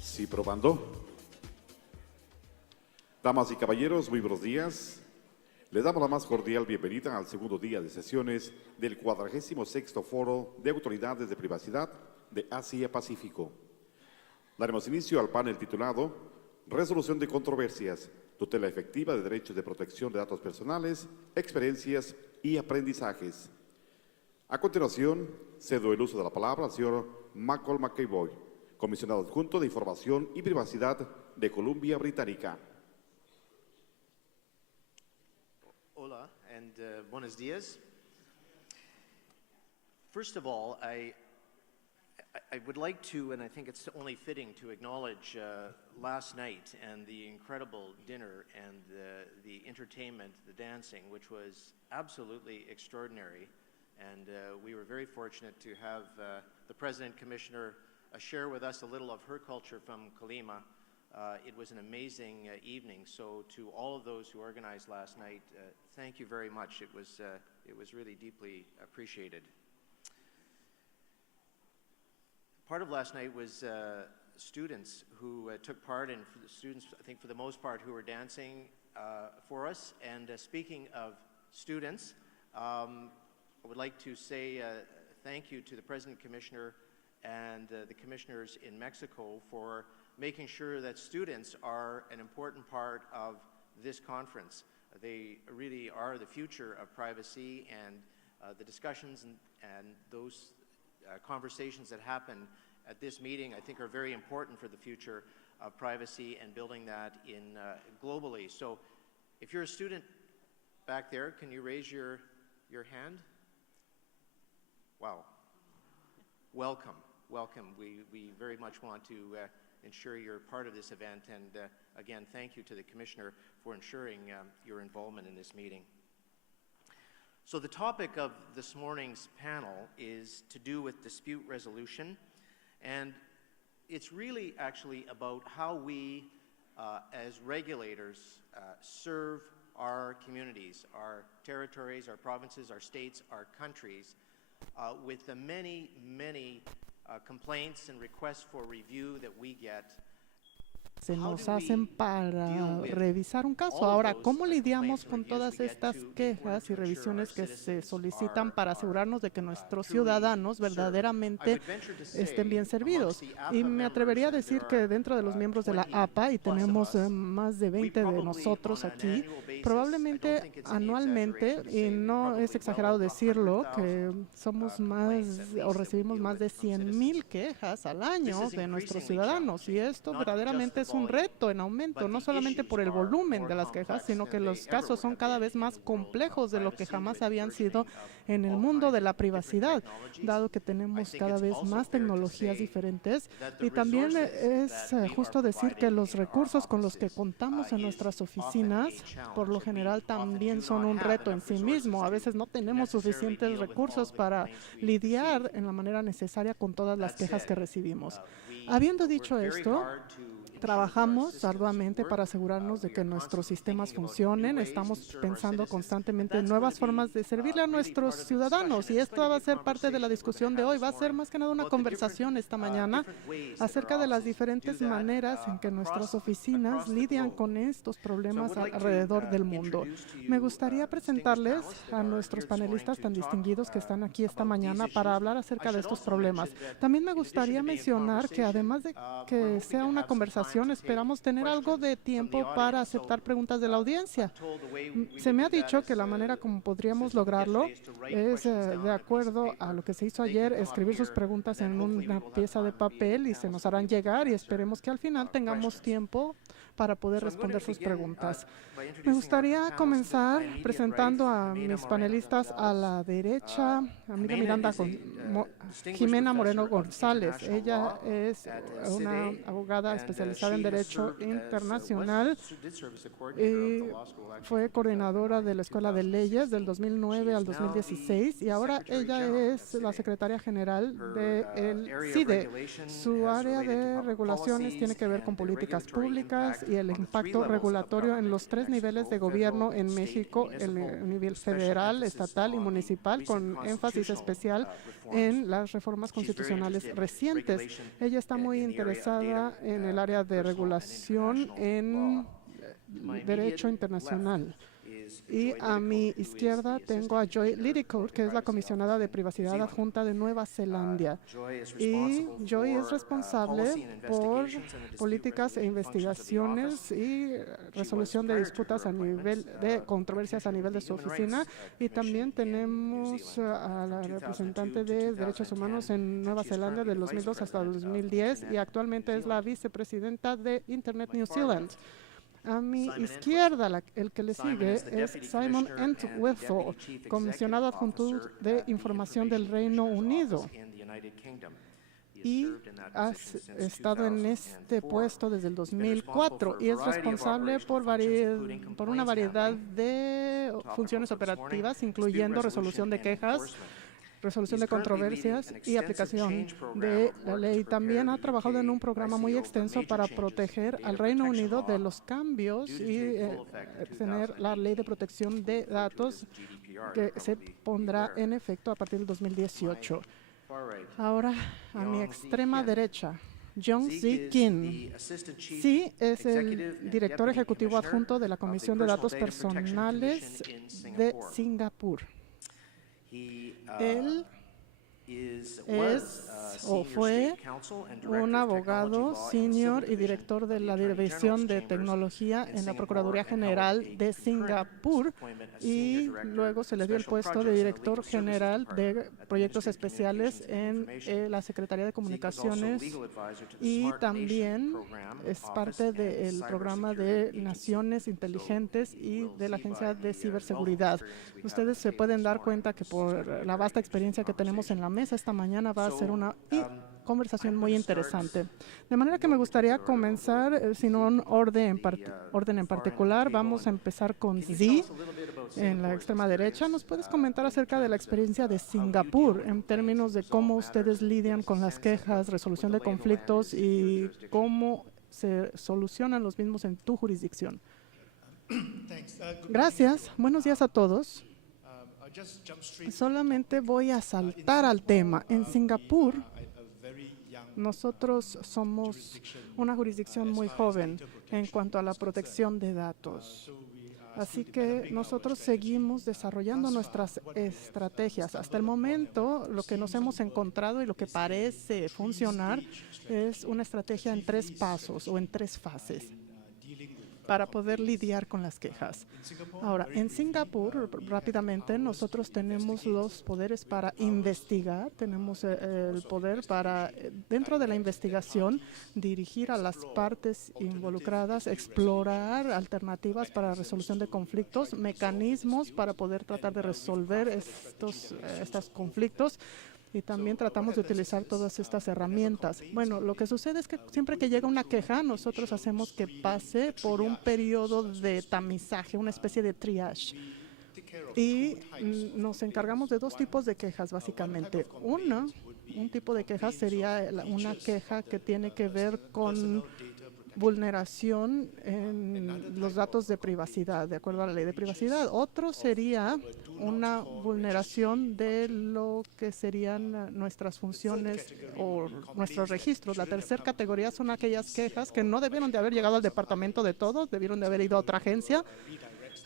Sí, probando. Damas y caballeros, muy buenos días. Les damos la más cordial bienvenida al segundo día de sesiones del 46º Foro de Autoridades de Privacidad de Asia-Pacífico. Daremos inicio al panel titulado Resolución de controversias, tutela efectiva de derechos de protección de datos personales, experiencias y aprendizajes. A continuación, cedo el uso de la palabra al señor Malcolm McAvoy, comisionado adjunto de Información y Privacidad de Columbia Británica. Hola and buenos días. First of all, I would like to, and I think it's only fitting to acknowledge last night and the incredible dinner and the entertainment, the dancing, which was absolutely extraordinary. And we were very fortunate to have the President Commissioner share with us a little of her culture from Colima. It was an amazing evening. So to all of those who organized last night, thank you very much. It was really deeply appreciated. Part of last night was students who took part, and for the students, I think for the most part, who were dancing for us. And speaking of students, I would like to say thank you to the President Commissioner and the commissioners in Mexico for making sure that students are an important part of this conference. They really are the future of privacy, and the discussions and those conversations that happen at this meeting, I think, are very important for the future of privacy and building that in globally. So if you're a student back there, can you raise your hand? Wow. Welcome. Welcome. We very much want to ensure you're part of this event, and again, thank you to the Commissioner for ensuring your involvement in this meeting. So the topic of this morning's panel is to do with dispute resolution, and it's really actually about how we as regulators serve our communities, our territories, our provinces, our states, our countries, with the many, many complaints and requests for review that we get. Se nos hacen para revisar un caso. Ahora, ¿cómo lidiamos con todas estas quejas y revisiones que se solicitan para asegurarnos de que nuestros ciudadanos verdaderamente estén bien servidos? Y me atrevería a decir que dentro de los miembros de la APA, y tenemos más de 20 de nosotros aquí, probablemente anualmente, y no es exagerado decirlo, que somos más o recibimos más de 100,000 quejas al año de nuestros ciudadanos, y esto verdaderamente es un reto en aumento, no solamente por el volumen de las quejas, sino que los casos son cada vez más complejos de lo que jamás habían sido en el mundo de la privacidad, dado que tenemos cada vez más tecnologías diferentes. Y también es justo decir que los recursos con los que contamos en nuestras oficinas, por lo general, también son un reto en sí mismo. A veces no tenemos suficientes recursos para lidiar en la manera necesaria con todas las quejas que recibimos. Habiendo dicho esto, trabajamos arduamente para asegurarnos de que nuestros sistemas funcionen. Estamos pensando constantemente en nuevas formas de servirle a nuestros ciudadanos, y esto va a ser parte de la discusión de hoy. Va a ser más que nada una conversación esta mañana acerca de las diferentes maneras en que nuestras oficinas lidian con estos problemas alrededor del mundo. Me gustaría presentarles a nuestros panelistas tan distinguidos que están aquí esta mañana para hablar acerca de estos problemas. También me gustaría mencionar que además de que sea una conversación, esperamos tener algo de tiempo para aceptar preguntas de la audiencia. Se me ha dicho que la manera como podríamos lograrlo es, de acuerdo a lo que se hizo ayer, escribir sus preguntas en una pieza de papel y se nos harán llegar, y esperemos que al final tengamos tiempo para poder responder sus preguntas. Me gustaría comenzar presentando a mis panelistas. A la derecha, amiga Miranda, Jimena Moreno González. Ella es una abogada especializada en Derecho Internacional y fue coordinadora de la Escuela de Leyes del 2009 al 2016, y ahora ella es la secretaria general del CIDE. Su área de regulaciones tiene que ver con políticas públicas y el impacto regulatorio en los 3 niveles de gobierno en México, el nivel federal, estatal y municipal, con énfasis especial en las reformas constitucionales recientes. Ella está muy interesada en el área de regulación en derecho internacional. Y a mi izquierda tengo a Joy Liddycoat, que es la comisionada de privacidad adjunta de Nueva Zelanda. Y Joy es responsable por políticas e investigaciones y resolución de disputas a nivel de controversias a nivel de su oficina. Y también tenemos a la representante de derechos humanos en Nueva Zelanda de 2002 hasta 2010 y actualmente es la vicepresidenta de Internet New Zealand. A mi izquierda, el que le sigue es Simon Entwistle, comisionado adjunto de información del Reino Unido. Y ha estado en este puesto desde el 2004 y es responsable por una variedad de funciones operativas, incluyendo resolución de quejas, resolución de controversias y aplicación de la ley. También ha trabajado en un programa muy extenso para proteger al Reino Unido de los cambios y tener la ley de protección de datos que se pondrá en efecto a partir del 2018. Ahora, a mi extrema derecha, John Z. Kim. Sí, es el director ejecutivo adjunto de la Comisión de Datos Personales de Singapur. Él es o fue un abogado senior y director de la División de Tecnología en la Procuraduría General de Singapur y luego se le dio el puesto de director general de proyectos especiales en la Secretaría de Comunicaciones y también es parte del programa de Naciones Inteligentes y de la Agencia de Ciberseguridad. Ustedes se pueden dar cuenta que por la vasta experiencia que tenemos en la mesa esta mañana va a ser una conversación muy interesante. De manera que me gustaría comenzar sin un orden en particular. Vamos a empezar con Z en la extrema derecha. ¿Nos puedes comentar acerca de la experiencia de Singapur en términos de cómo ustedes lidian con las quejas, resolución de conflictos y cómo se solucionan los mismos en tu jurisdicción? Gracias. Buenos días a todos. Solamente voy a saltar al tema. En Singapur, nosotros somos una jurisdicción muy joven en cuanto a la protección de datos. Así que nosotros seguimos desarrollando nuestras estrategias. Hasta el momento, lo que nos hemos encontrado y lo que parece funcionar es una estrategia en 3 pasos o en 3 fases para poder lidiar con las quejas. Ahora, en Singapur, rápidamente, nosotros tenemos los poderes para investigar, tenemos el poder para, dentro de la investigación, dirigir a las partes involucradas, explorar alternativas para resolución de conflictos, mecanismos para poder tratar de resolver estos conflictos, y también tratamos de utilizar todas estas herramientas. Bueno, lo que sucede es que siempre que llega una queja, nosotros hacemos que pase por un periodo de tamizaje, una especie de triage. Y nos encargamos de 2 tipos de quejas, básicamente. Un tipo de queja sería una queja que tiene que ver con vulneración en los datos de privacidad, de acuerdo a la ley de privacidad. Otro sería una vulneración de lo que serían nuestras funciones o nuestros registros. La tercera categoría son aquellas quejas que no debieron de haber llegado al departamento de todos, debieron de haber ido a otra agencia.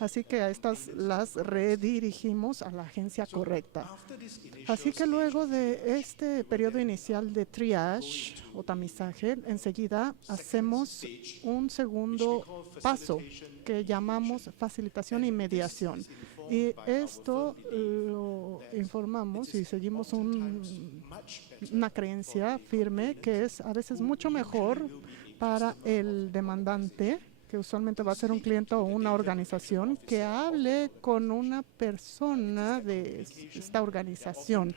Así que a estas las redirigimos a la agencia correcta. Así que luego de este periodo inicial de triage o tamizaje, enseguida hacemos un segundo paso que llamamos facilitación y mediación. Y esto lo informamos y seguimos una creencia firme que es a veces mucho mejor para el demandante, que usualmente va a ser un cliente o una organización, que hable con una persona de esta organización.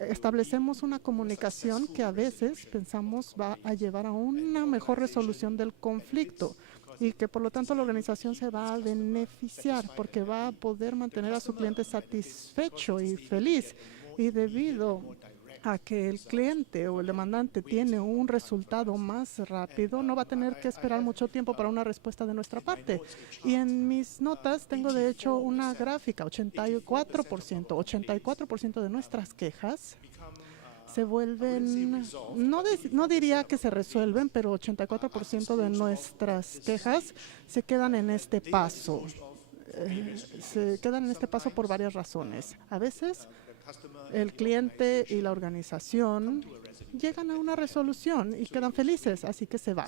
Establecemos una comunicación que a veces pensamos va a llevar a una mejor resolución del conflicto y que por lo tanto la organización se va a beneficiar porque va a poder mantener a su cliente satisfecho y feliz. Y debido a que el cliente o el demandante tiene un resultado más rápido, no va a tener que esperar mucho tiempo para una respuesta de nuestra parte. Y en mis notas tengo de hecho una gráfica, 84% de nuestras quejas se vuelven, no diría que se resuelven, pero 84% de nuestras quejas se quedan en este paso. Se quedan en este paso por varias razones. A veces el cliente y la organización llegan a una resolución y quedan felices, así que se va.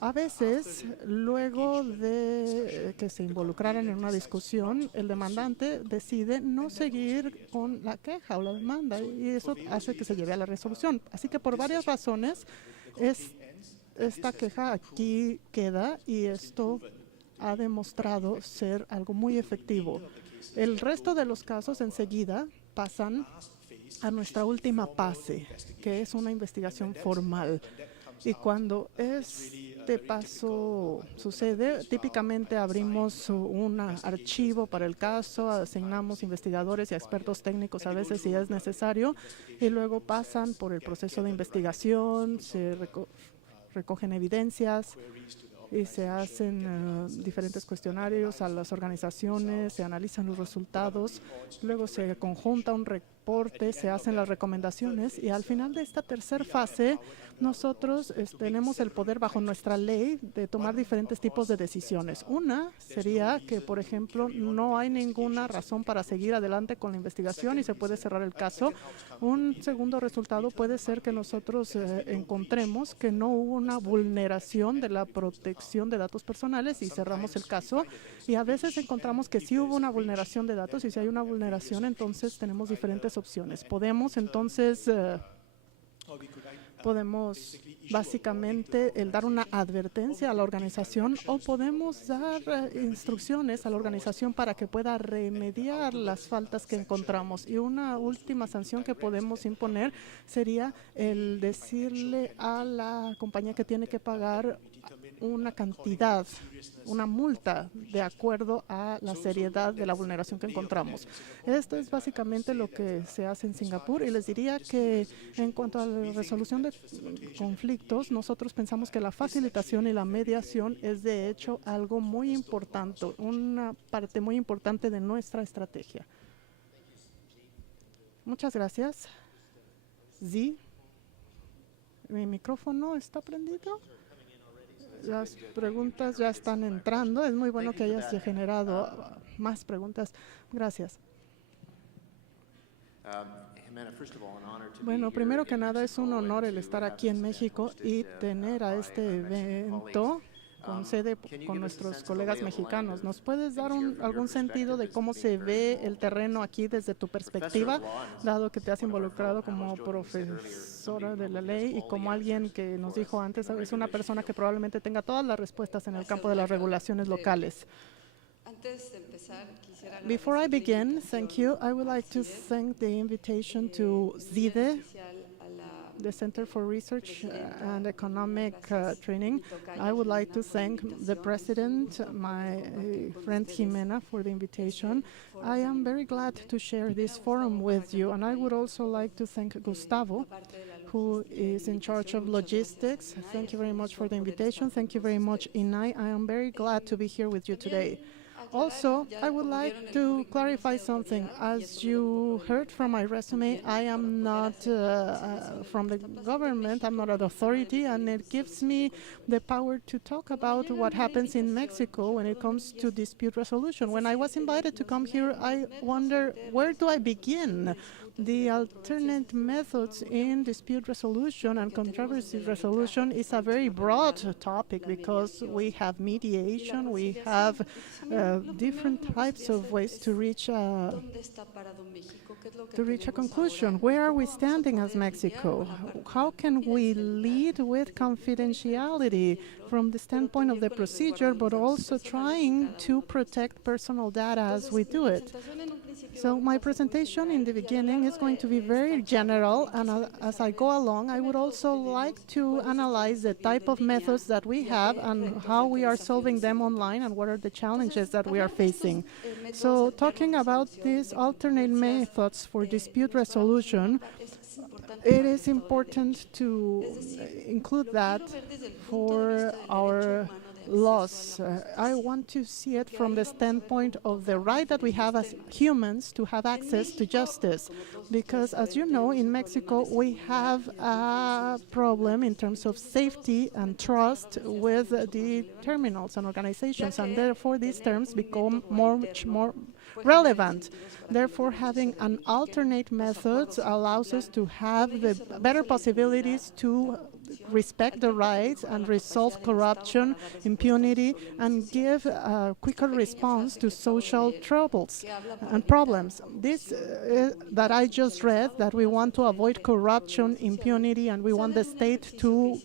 A veces, luego de que se involucraran en una discusión, el demandante decide no seguir con la queja o la demanda y eso hace que se lleve a la resolución. Así que por varias razones, esta queja aquí queda y esto ha demostrado ser algo muy efectivo. El resto de los casos enseguida pasan a nuestra última fase, que es una investigación formal. Y cuando este paso sucede, típicamente abrimos un archivo para el caso, asignamos investigadores y expertos técnicos a veces si es necesario, y luego pasan por el proceso de investigación, se recogen evidencias, y se hacen diferentes cuestionarios a las organizaciones, se analizan los resultados, luego se conjunta un reporte, se hacen las recomendaciones y al final de esta tercera fase nosotros tenemos el poder bajo nuestra ley de tomar diferentes tipos de decisiones. Una sería que, por ejemplo, no hay ninguna razón para seguir adelante con la investigación y se puede cerrar el caso. Un segundo resultado puede ser que nosotros encontremos que no hubo una vulneración de la protección de datos personales y cerramos el caso. Y a veces encontramos que sí hubo una vulneración de datos y si hay una vulneración, entonces tenemos diferentes opciones. Podemos entonces básicamente dar una advertencia a la organización o podemos dar instrucciones a la organización para que pueda remediar las faltas que encontramos. Y una última sanción que podemos imponer sería el decirle a la compañía que tiene que pagar una cantidad, una multa de acuerdo a la seriedad de la vulneración que encontramos. Esto es básicamente lo que se hace en Singapur y les diría que en cuanto a la resolución de conflictos, nosotros pensamos que la facilitación y la mediación es de hecho algo muy importante, una parte muy importante de nuestra estrategia. Muchas gracias. ¿Sí? ¿Mi micrófono está prendido? Las preguntas ya están entrando. Es muy bueno que hayas generado más preguntas. Gracias. Bueno, primero que nada es un honor el estar aquí en México y tener a este evento con sede con nuestros colegas mexicanos. ¿Nos puedes dar algún sentido de cómo se ve el terreno aquí desde tu perspectiva, dado que te has involucrado como profesora de la ley y como alguien que nos dijo antes, es una persona que probablemente tenga todas las respuestas en el campo de las regulaciones locales? Before I begin, thank you. I would like to thank the invitation to ZIDE, the Center for Research and Economic Training. I would like to thank the President, my friend Jimena, for the invitation. I am very glad to share this forum with you, and I would also like to thank Gustavo, who is in charge of logistics. Thank you very much for the invitation. Thank you very much, Inai. I am very glad to be here with you today. Also, I would like to clarify something. As you heard from my resume, I am not from the government, I'm not an authority, and it gives me the power to talk about what happens in Mexico when it comes to dispute resolution. When I was invited to come here, I wonder, where do I begin? The alternate methods in dispute resolution and controversy resolution is a very broad topic because we have mediation, we have different types of ways to reach a conclusion. Where are we standing as Mexico? How can we lead with confidentiality from the standpoint of the procedure, but also trying to protect personal data as we do it? So my presentation in the beginning is going to be very general, and as I go along, I would also like to analyze the type of methods that we have and how we are solving them online and what are the challenges that we are facing. So talking about these alternate methods for dispute resolution, it is important to include that for our laws. I want to see it from the standpoint of the right that we have as humans to have access to justice. Because, as you know, in Mexico, we have a problem in terms of safety and trust with the terminals and organizations, and therefore these terms become much more relevant. Therefore, having an alternate method allows us to have the better possibilities to respect the rights and resolve corruption, impunity, and give a quicker response to social troubles and problems. This that I just read, that we want to avoid corruption, impunity, and we want the state to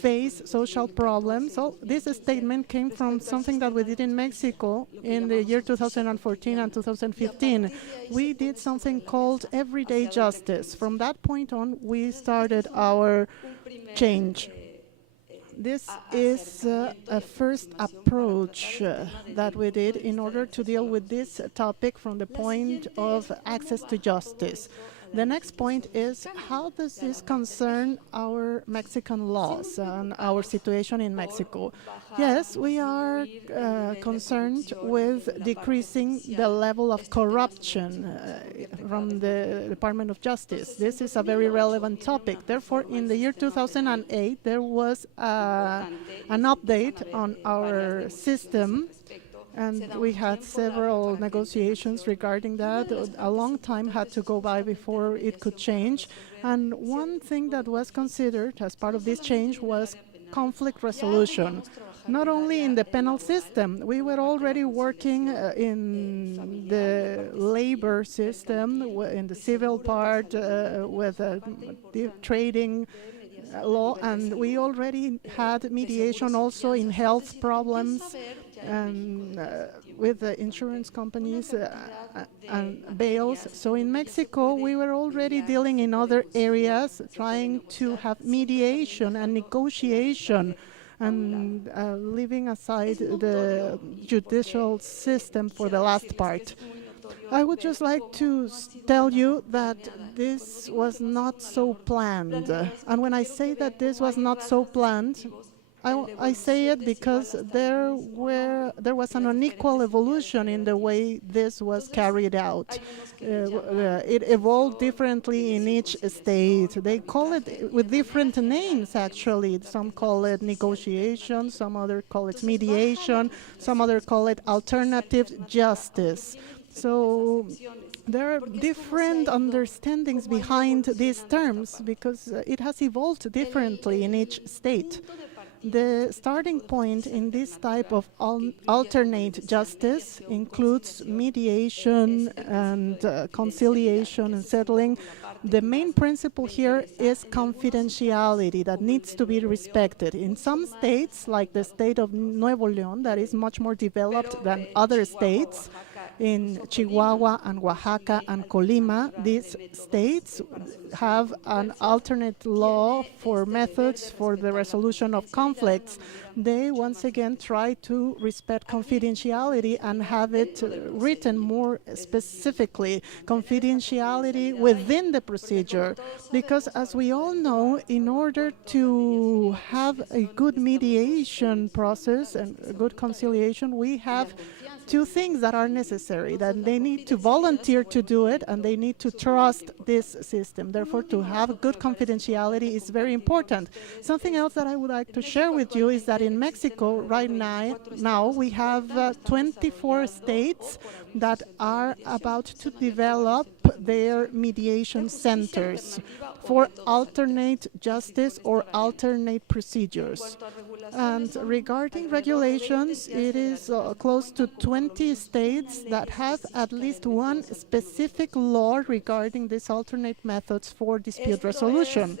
face social problems. So this statement came from something that we did in Mexico in the year 2014 and 2015. We did something called everyday justice. From that point on, we started our change. This is a first approach that we did in order to deal with this topic from the point of access to justice. The next point is, how does this concern our Mexican laws and our situation in Mexico? Yes, we are concerned with decreasing the level of corruption from the Department of Justice. This is a very relevant topic. Therefore, in the year 2008, there was an update on our system, and we had several negotiations regarding that. A long time had to go by before it could change. And one thing that was considered as part of this change was conflict resolution. Not only in the penal system, we were already working in the labor system, in the civil part, with the trading law, and we already had mediation also in health problems, and with the insurance companies and bails. So in Mexico, we were already dealing in other areas, trying to have mediation and negotiation, and leaving aside the judicial system for the last part. I would just like to tell you that this was not so planned. And when I say that this was not so planned, I say it because there was an unequal evolution in the way this was carried out. It evolved differently in each state. They call it with different names, actually. Some call it negotiation, some other call it mediation, some other call it alternative justice. So there are different understandings behind these terms because it has evolved differently in each state. The starting point in this type of alternate justice includes mediation and conciliation and settling. The main principle here is confidentiality that needs to be respected. In some states, like the state of Nuevo León, that is much more developed than other states, in Chihuahua and Oaxaca and Colima, these states have an alternate law for methods for the resolution of conflicts. They once again try to respect confidentiality and have it written more specifically, confidentiality within the procedure. Because as we all know, in order to have a good mediation process and a good conciliation, we have two things that are necessary, that they need to volunteer to do it and they need to trust this system. Therefore, to have good confidentiality is very important. Something else that I would like to share with you is that in Mexico right now we have 24 states that are about to develop their mediation centers for alternate justice or alternate procedures. And regarding regulations, it is close to 20 states that have at least one specific law regarding these alternate methods for dispute resolution.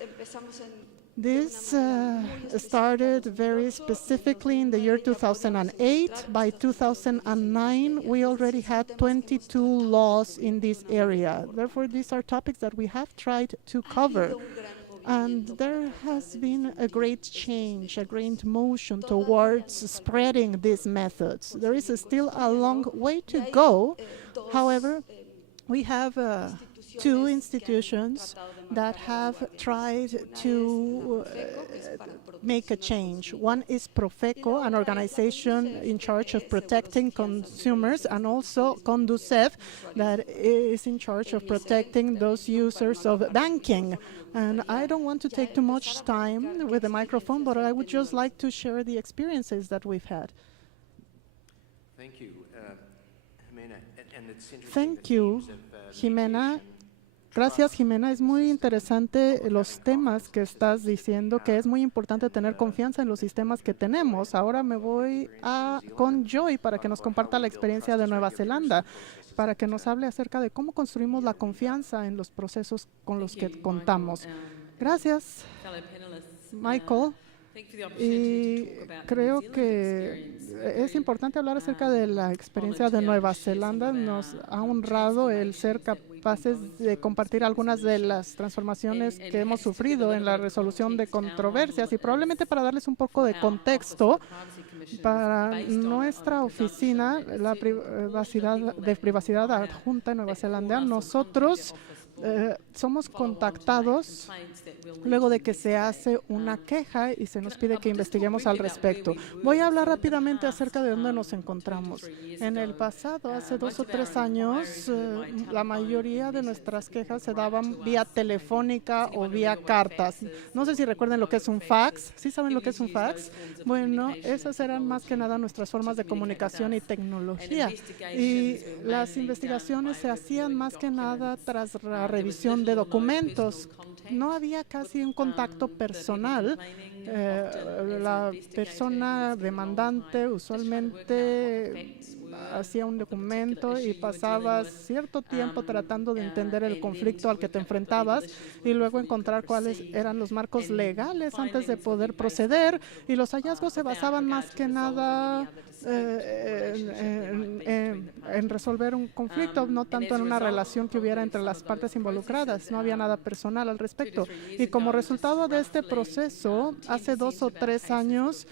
This started very specifically in the year 2008. By 2009, we already had 22 laws in this area. Therefore, these are topics that we have tried to cover. And there has been a great change, a great motion towards spreading these methods. There is still a long way to go. However, we have two institutions that have tried to make a change. One is Profeco, an organization in charge of protecting consumers, and also Conducef, that is in charge of protecting those users of banking. And I don't want to take too much time with the microphone, but I would just like to share the experiences that we've had. Thank you, Jimena. And it's interesting Thank you, Jimena. Gracias, Jimena. Es muy interesante los temas que estás diciendo, que es muy importante tener confianza en los sistemas que tenemos. Ahora me voy con Joy para que nos comparta la experiencia de Nueva Zelanda, para que nos hable acerca de cómo construimos la confianza en los procesos con los que contamos. Gracias, Michael. Y creo que es importante hablar acerca de la experiencia de Nueva Zelanda. Nos ha honrado el ser capaces de compartir algunas de las transformaciones que hemos sufrido en la resolución de controversias, y probablemente para darles un poco de contexto, para nuestra oficina, la privacidad adjunta en Nueva Zelanda, nosotros somos contactados luego de que se hace una queja y se nos pide que investiguemos al respecto. Voy a hablar rápidamente acerca de dónde nos encontramos. En el pasado, hace 2 o 3 años, la mayoría de nuestras quejas se daban vía telefónica o vía cartas. No sé si recuerden lo que es un fax. ¿Sí saben lo que es un fax? Bueno, esas eran más que nada nuestras formas de comunicación y tecnología. Y las investigaciones se hacían más que nada tras la revisión de documentos. No había casi un contacto personal. La persona demandante usualmente hacía un documento y pasabas cierto tiempo tratando de entender el conflicto al que te enfrentabas y luego encontrar cuáles eran los marcos legales antes de poder proceder, y los hallazgos se basaban más que nada en resolver un conflicto, no tanto en una relación que hubiera entre las partes involucradas. No había nada personal al respecto. Y como resultado de este proceso, hace 2 o 3 años,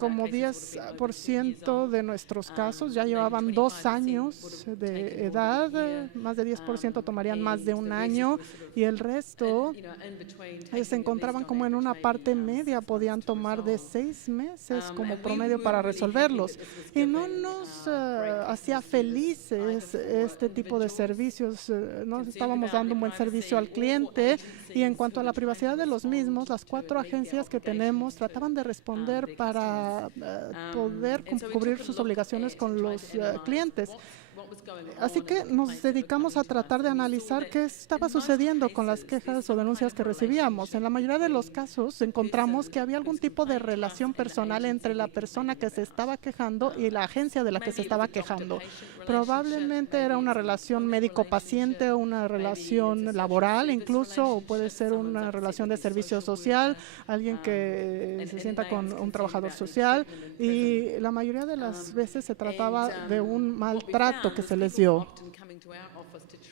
como 10% de nuestros casos ya llevaban 2 años de edad, más de 10% tomarían más de 1 año, y el resto se encontraban como en una parte media, podían tomar de 6 meses como promedio para resolverlos. Y no nos hacía felices este tipo de servicios. No estábamos dando un buen servicio al cliente, y en cuanto a la privacidad de los mismos, las 4 agencias que tenemos trataban de responder para poder cubrir sus obligaciones con los clientes. Así que nos dedicamos a tratar de analizar qué estaba sucediendo con las quejas o denuncias que recibíamos. En la mayoría de los casos encontramos que había algún tipo de relación personal entre la persona que se estaba quejando y la agencia de la que se estaba quejando. Probablemente era una relación médico-paciente o una relación laboral incluso, o puede ser una relación de servicio social, alguien que se sienta con un trabajador social, y la mayoría de las veces se trataba de un maltrato que se les dio.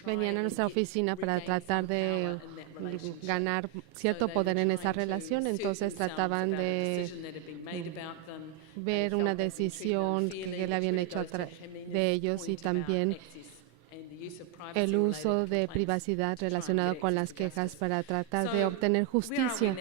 Venían a nuestra oficina para tratar de ganar cierto poder en esa relación, entonces trataban de ver una decisión que le habían hecho de ellos, y también el uso de privacidad relacionado con las quejas para tratar de obtener justicia.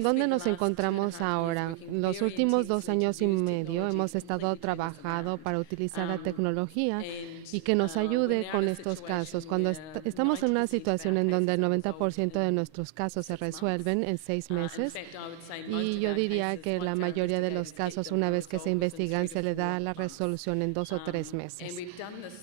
¿Dónde nos encontramos ahora? Los últimos 2 años y medio hemos estado trabajando para utilizar la tecnología y que nos ayude con estos casos. Cuando estamos en una situación en donde el 90% de nuestros casos se resuelven en 6 meses, y yo diría que la mayoría de los casos, una vez que se investigan, se le da la resolución en 2 o 3 meses.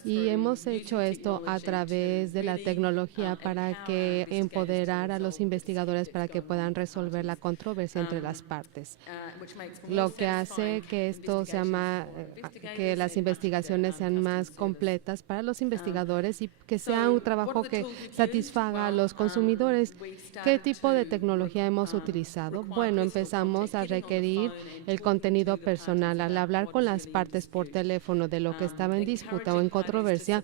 Y hemos hecho esto a través de la tecnología para que empoderar a los investigadores para que puedan resolver la controversia entre las partes, lo que hace que esto sea que las investigaciones sean más completas para los investigadores y que sea un trabajo que satisfaga a los consumidores. ¿Qué tipo de tecnología hemos utilizado? Bueno, empezamos a requerir el contenido personal. Al hablar con las partes por teléfono de lo que estaba en disputa o en controversia,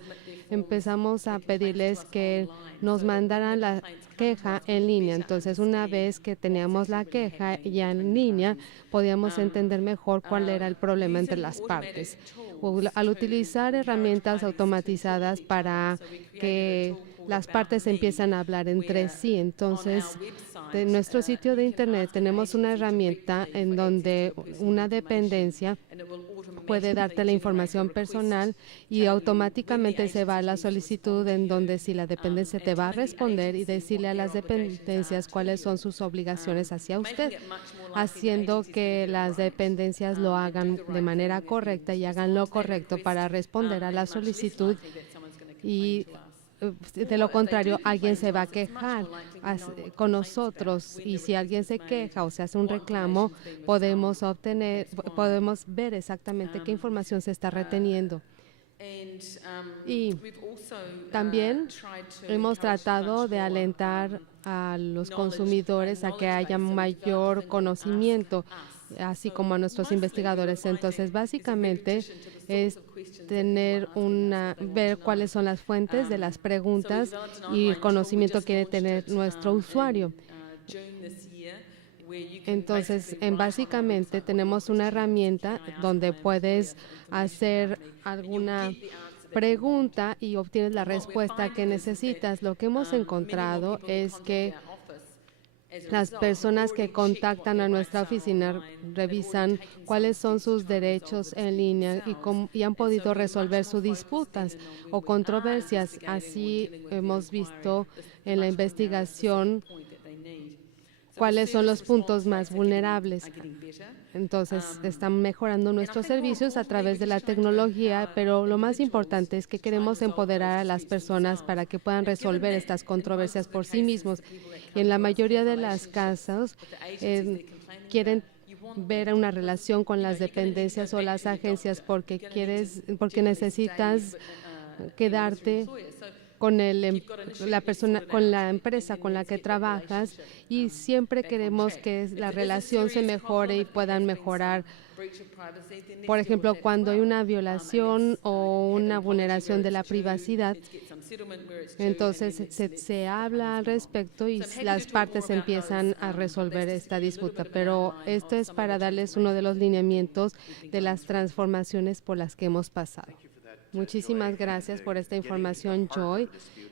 empezamos a pedirles que nos mandaran la queja en línea. Entonces, una vez que teníamos la queja ya en línea, podíamos entender mejor cuál era el problema entre las partes. Al utilizar herramientas automatizadas para que las partes empiezan a hablar entre sí. Entonces, en nuestro sitio de Internet tenemos una herramienta en donde una dependencia puede darte la información personal y automáticamente se va a la solicitud en donde si la dependencia te va a responder y decirle a las dependencias cuáles son sus obligaciones hacia usted, haciendo que las dependencias lo hagan de manera correcta y hagan lo correcto para responder a la solicitud, y de lo contrario, alguien se va a quejar con nosotros, y si alguien se queja o se hace un reclamo, podemos ver exactamente qué información se está reteniendo. Y también hemos tratado de alentar a los consumidores a que haya mayor conocimiento, así como a nuestros investigadores. Entonces, básicamente es ver cuáles son las fuentes de las preguntas y el conocimiento que quiere tener nuestro usuario. Entonces, básicamente tenemos una herramienta donde puedes hacer alguna pregunta y obtienes la respuesta que necesitas. Lo que hemos encontrado es que las personas que contactan a nuestra oficina revisan cuáles son sus derechos en línea y han podido resolver sus disputas o controversias. Así hemos visto en la investigación cuáles son los puntos más vulnerables. Entonces, están mejorando nuestros servicios a través de la tecnología, pero lo más importante es que queremos empoderar a las personas para que puedan resolver estas controversias por sí mismos. Y en la mayoría de los casos, quieren ver una relación con las dependencias o las agencias porque necesitas quedarte con la empresa con la que trabajas, y siempre queremos que la relación se mejore y puedan mejorar. Por ejemplo, cuando hay una violación o una vulneración de la privacidad, entonces se habla al respecto y las partes empiezan a resolver esta disputa. Pero esto es para darles uno de los lineamientos de las transformaciones por las que hemos pasado. Muchísimas gracias por esta información, Joy.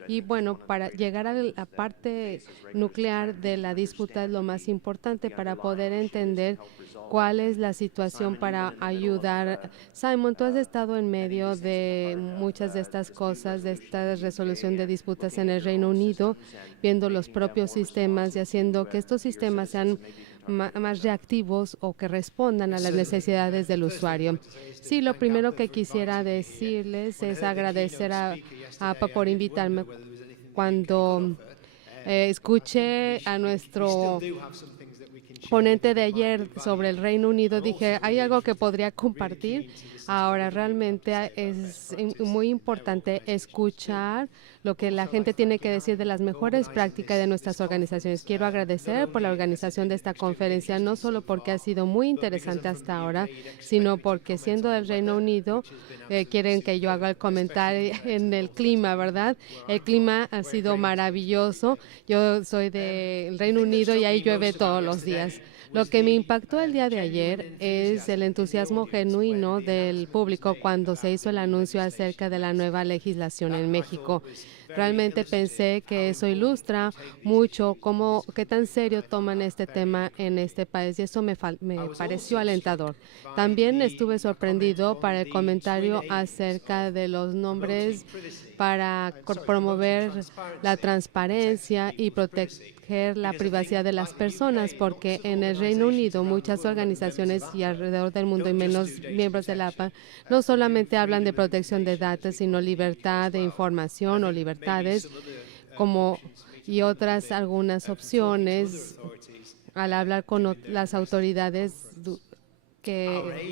Y bueno, para llegar a la parte nuclear de la disputa es lo más importante para poder entender cuál es la situación para ayudar. Simon, tú has estado en medio de muchas de estas cosas, de esta resolución de disputas en el Reino Unido, viendo los propios sistemas y haciendo que estos sistemas sean más reactivos o que respondan a las necesidades del usuario. Sí, lo primero que quisiera decirles es agradecer a APA por invitarme. Cuando escuché a nuestro ponente de ayer sobre el Reino Unido, dije, ¿hay algo que podría compartir? Ahora, realmente es muy importante escuchar lo que la gente tiene que decir de las mejores prácticas de nuestras organizaciones. Quiero agradecer por la organización de esta conferencia, no solo porque ha sido muy interesante hasta ahora, sino porque siendo del Reino Unido, quieren que yo haga el comentario en el clima, ¿verdad? El clima ha sido maravilloso. Yo soy del Reino Unido y ahí llueve todos los días. Lo que me impactó el día de ayer es el entusiasmo genuino del público cuando se hizo el anuncio acerca de la nueva legislación en México. Realmente pensé que eso ilustra mucho qué tan serio toman este tema en este país, y eso me pareció alentador. También estuve sorprendido para el comentario acerca de los nombres para promover la transparencia y proteger la privacidad de las personas, porque en el Reino Unido muchas organizaciones y alrededor del mundo, y menos miembros de la APA, no solamente hablan de protección de datos, sino libertad de información o libertades y otras algunas opciones al hablar con las autoridades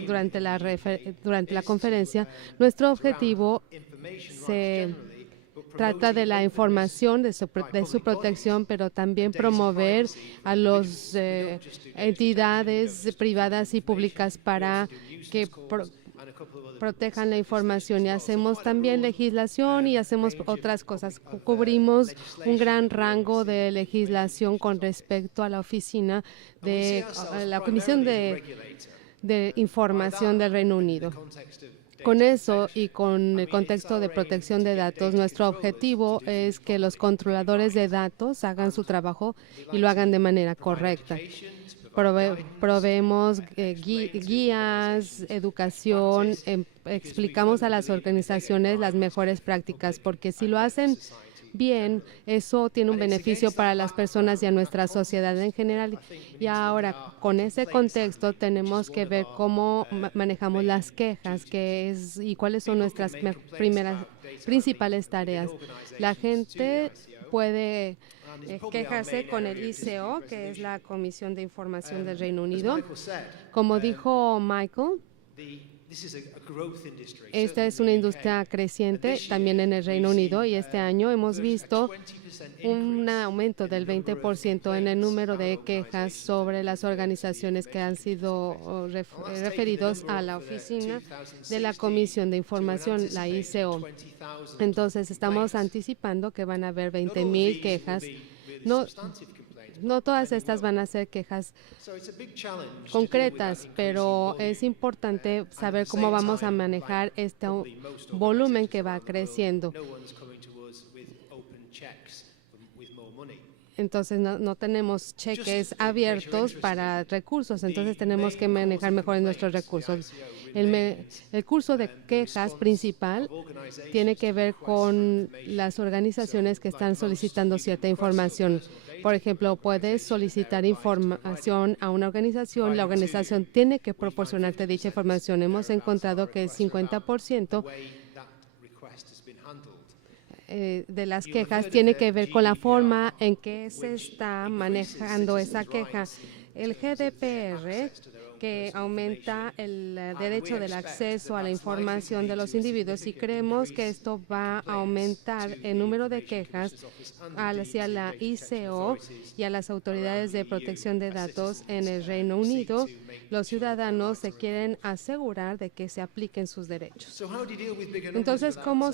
durante la conferencia. Nuestro objetivo se trata de la información, de su protección, pero también promover a las entidades privadas y públicas para que protejan la información, y hacemos también legislación y hacemos otras cosas. Cubrimos un gran rango de legislación con respecto a la oficina de la Comisión de Información del Reino Unido. Con eso y con el contexto de protección de datos, nuestro objetivo es que los controladores de datos hagan su trabajo y lo hagan de manera correcta. Proveemos guías, educación, explicamos a las organizaciones las mejores prácticas, porque si lo hacen bien, eso tiene un beneficio para las personas y a nuestra sociedad en general. Y ahora, con ese contexto, tenemos que ver cómo manejamos las quejas, y cuáles son nuestras principales tareas. La gente puede quejarse con el ICO, que es la Comisión de Información del Reino Unido. Como dijo Michael, esta es una industria creciente también en el Reino Unido, y este año hemos visto un aumento del 20% en el número de quejas sobre las organizaciones que han sido referidos a la oficina de la Comisión de Información, la ICO. Entonces, estamos anticipando que van a haber 20,000 quejas. No todas estas van a ser quejas concretas, pero es importante saber cómo vamos a manejar este volumen que va creciendo. Entonces, no tenemos cheques abiertos para recursos, entonces tenemos que manejar mejor nuestros recursos. El curso de quejas principal tiene que ver con las organizaciones que están solicitando cierta información. Por ejemplo, puedes solicitar información a una organización, la organización tiene que proporcionarte dicha información. Hemos encontrado que el 50% de las quejas tiene que ver con la forma en que se está manejando esa queja. El GDPR, que aumenta el derecho del acceso a la información de los individuos, y creemos que esto va a aumentar el número de quejas hacia la ICO y a las autoridades de protección de datos en el Reino Unido. Los ciudadanos se quieren asegurar de que se apliquen sus derechos. Entonces, ¿cómo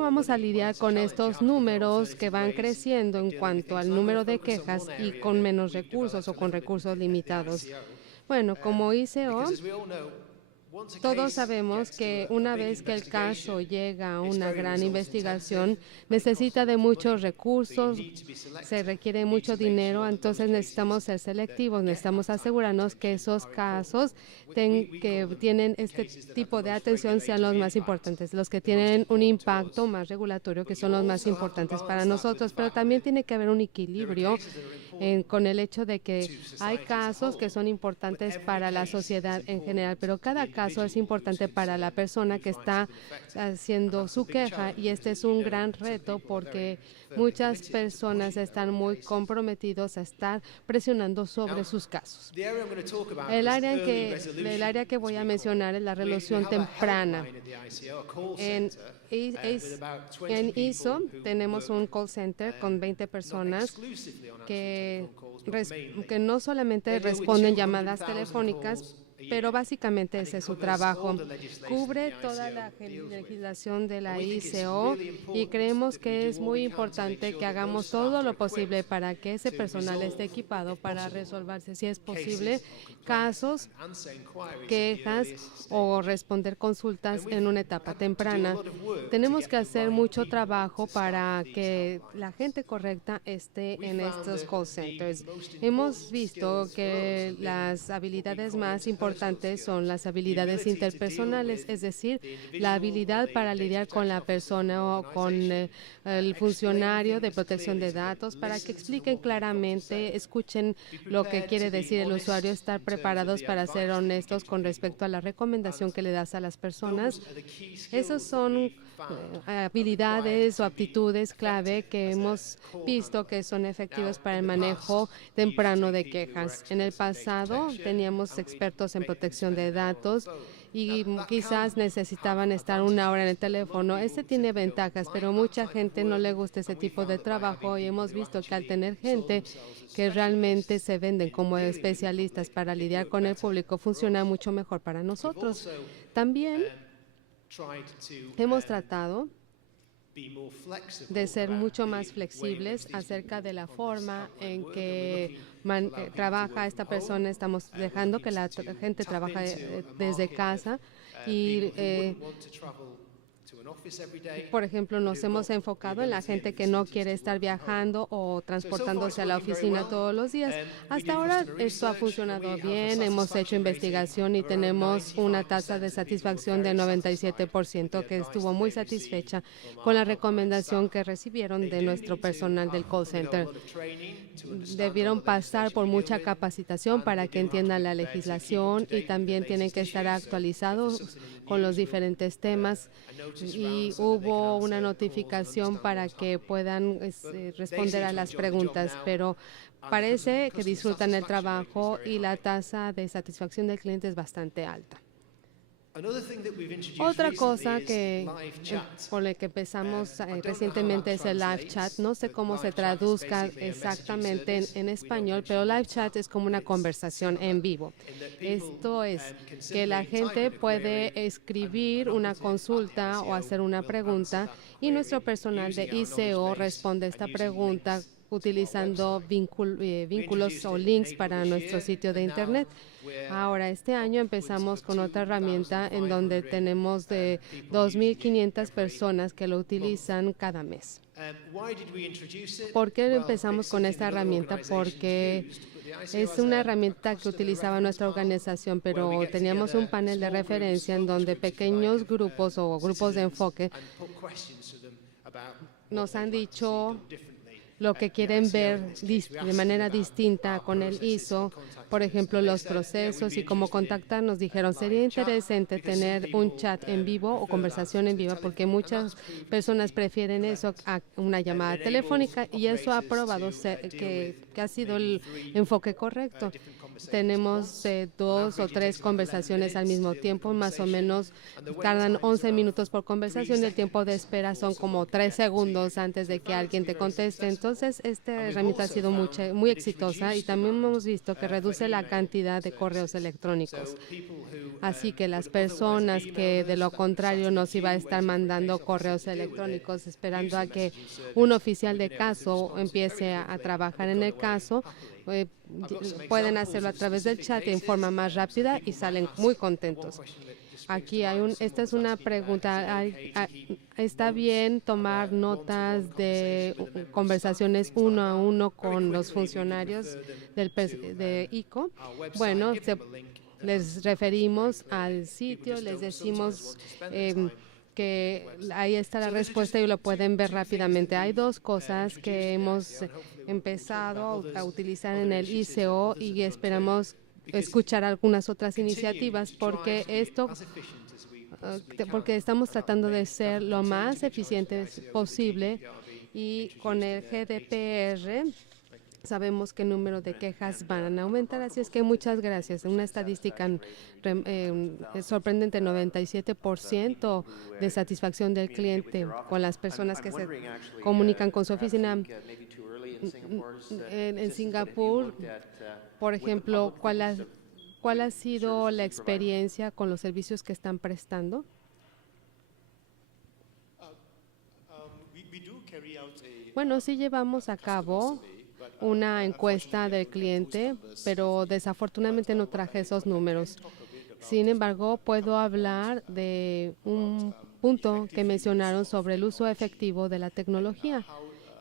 vamos a lidiar con estos números que van creciendo en cuanto al número de quejas y con menos recursos o con recursos limitados? Bueno, como ICO, todos sabemos que una vez que el caso llega a una gran investigación, necesita de muchos recursos, se requiere mucho dinero, entonces necesitamos ser selectivos, necesitamos asegurarnos que esos casos que tienen este tipo de atención sean los más importantes, los que tienen un impacto más regulatorio, que son los más importantes para nosotros, pero también tiene que haber un equilibrio con el hecho de que hay casos que son importantes para la sociedad en general, pero cada caso es importante para la persona que está haciendo su queja, y este es un gran reto porque muchas personas están muy comprometidos a estar presionando sobre sus casos. El área que voy a mencionar es la resolución temprana. En ISO tenemos un call center con 20 personas que no solamente responden llamadas telefónicas, pero básicamente ese es su trabajo. Cubre toda la legislación de la ICO, y creemos que es muy importante que hagamos todo lo posible para que ese personal esté equipado para resolverse, si es posible, casos, quejas o responder consultas en una etapa temprana. Tenemos que hacer mucho trabajo para que la gente correcta esté en estos call centers. Hemos visto que las habilidades más importantes son las habilidades interpersonales, es decir, la habilidad para lidiar con la persona o con el funcionario de protección de datos, para que expliquen claramente, escuchen lo que quiere decir el usuario, estar preparados para ser honestos con respecto a la recomendación que le das a las personas. Esas son habilidades o aptitudes clave que hemos visto que son efectivas para el manejo temprano de quejas. En el pasado teníamos expertos en protección de datos y quizás necesitaban estar una hora en el teléfono. Este tiene ventajas, pero mucha gente no le gusta ese tipo de trabajo, y hemos visto que al tener gente que realmente se venden como especialistas para lidiar con el público, funciona mucho mejor para nosotros. También hemos tratado de ser mucho más flexibles acerca de la forma en que trabaja esta persona. Estamos dejando que la gente trabaje desde casa, Y, por ejemplo, nos hemos enfocado en la gente que no quiere estar viajando o transportándose a la oficina todos los días. Hasta ahora esto ha funcionado bien, hemos hecho investigación y tenemos una tasa de satisfacción de 97%, que estuvo muy satisfecha con la recomendación que recibieron de nuestro personal del call center. Debieron pasar por mucha capacitación para que entiendan la legislación y también tienen que estar actualizados con los diferentes temas, y hubo una notificación para que puedan responder a las preguntas, pero parece que disfrutan el trabajo y la tasa de satisfacción del cliente es bastante alta. Otra cosa por la que empezamos recientemente es el live chat. No sé cómo se traduzca exactamente en español, pero live chat es como una conversación en vivo. Esto es que la gente puede escribir una consulta o hacer una pregunta y nuestro personal de ICO responde esta pregunta utilizando vínculos o links para nuestro sitio de Internet. Ahora, este año empezamos con otra herramienta en donde tenemos de 2.500 personas que lo utilizan cada mes. ¿Por qué empezamos con esta herramienta? Porque es una herramienta que utilizaba nuestra organización, pero teníamos un panel de referencia en donde pequeños grupos o grupos de enfoque nos han dicho lo que quieren ver de manera distinta con el ISO, por ejemplo, los procesos y cómo contactarnos. Dijeron, sería interesante tener un chat en vivo o conversación en vivo, porque muchas personas prefieren eso a una llamada telefónica, y eso ha probado que ha sido el enfoque correcto. Tenemos 2 o 3 conversaciones al mismo tiempo, más o menos tardan 11 minutos por conversación y el tiempo de espera son como 3 segundos antes de que alguien te conteste. Entonces, esta herramienta ha sido muy exitosa y también hemos visto que reduce la cantidad de correos electrónicos. Así que las personas que de lo contrario nos iba a estar mandando correos electrónicos esperando a que un oficial de caso empiece a trabajar en el caso, pueden hacerlo a través del chat en forma más rápida y salen muy contentos. Aquí esta es una pregunta. ¿Está bien tomar notas de conversaciones uno a uno con los funcionarios de ICO? Bueno, les referimos al sitio, les decimos que ahí está la respuesta y lo pueden ver rápidamente. Hay 2 cosas que hemos empezado a utilizar en el ICO y esperamos escuchar algunas otras iniciativas, porque estamos tratando de ser lo más eficientes posible, y con el GDPR sabemos que el número de quejas van a aumentar, así es que muchas gracias. Una estadística sorprendente, 97% de satisfacción del cliente con las personas que se comunican con su oficina. En Singapur, por ejemplo, ¿cuál ha sido la experiencia con los servicios que están prestando? Bueno, sí llevamos a cabo una encuesta del cliente, pero desafortunadamente no traje esos números. Sin embargo, puedo hablar de un punto que mencionaron sobre el uso efectivo de la tecnología